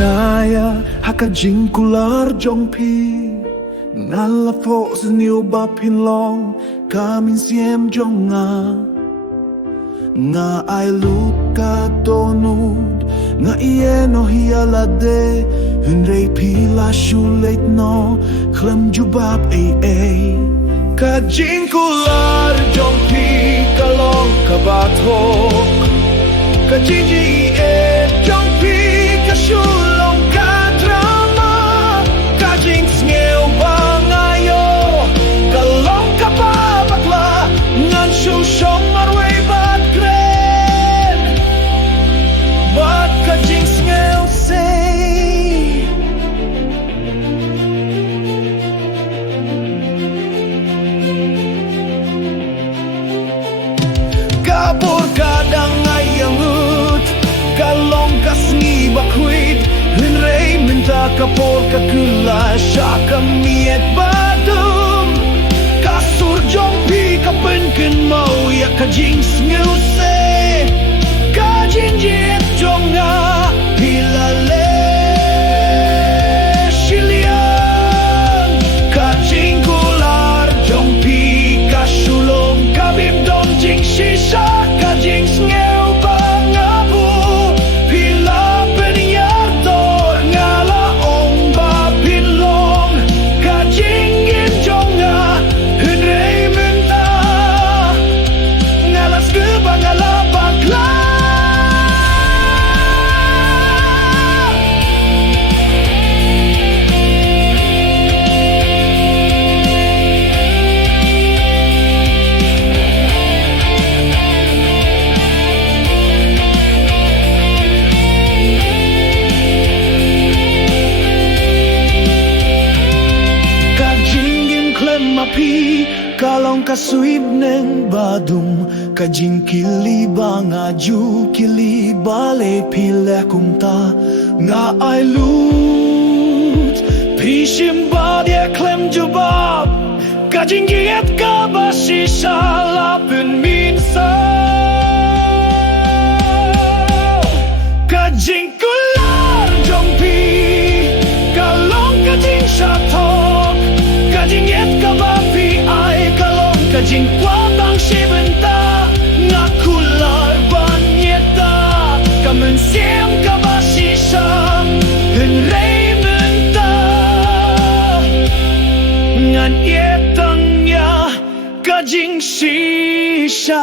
naya hakajingkular jongpi nala fo sniu bapin long kamin siem jonga nga ay luka tonud nga iye no hialade hunrei pila shulet no klam jubab ay kajingkular jongpi kalong kabatok kajiji jongpi kasulong kadrama kajing sngew bangayo kalong kababakla ngan susong marway bat kren bat kajing sngew say kabur kadang ayangut kalong kasngi bakwit hinrei minta kapor kakula syaka miet badum kasur jongpi kapenken mau ya kajing sngeuse kajing jet jonga pilale shilian kajing kular jongpi kasulong kabim dom jing shisha kajing sngeuse kalong kasuib neng badum kajing kili bangaju kili bale pile kumta nga ay lut pishim badya klem jubab kajing giet kabasi salapun minsa kajing kular jongpi kalong kajing shatok kajing giet kabapi kajing kwatang sibenta nga kular banyeta kamen siem kabasisa henrei menta ngan yetang ya kajing sisa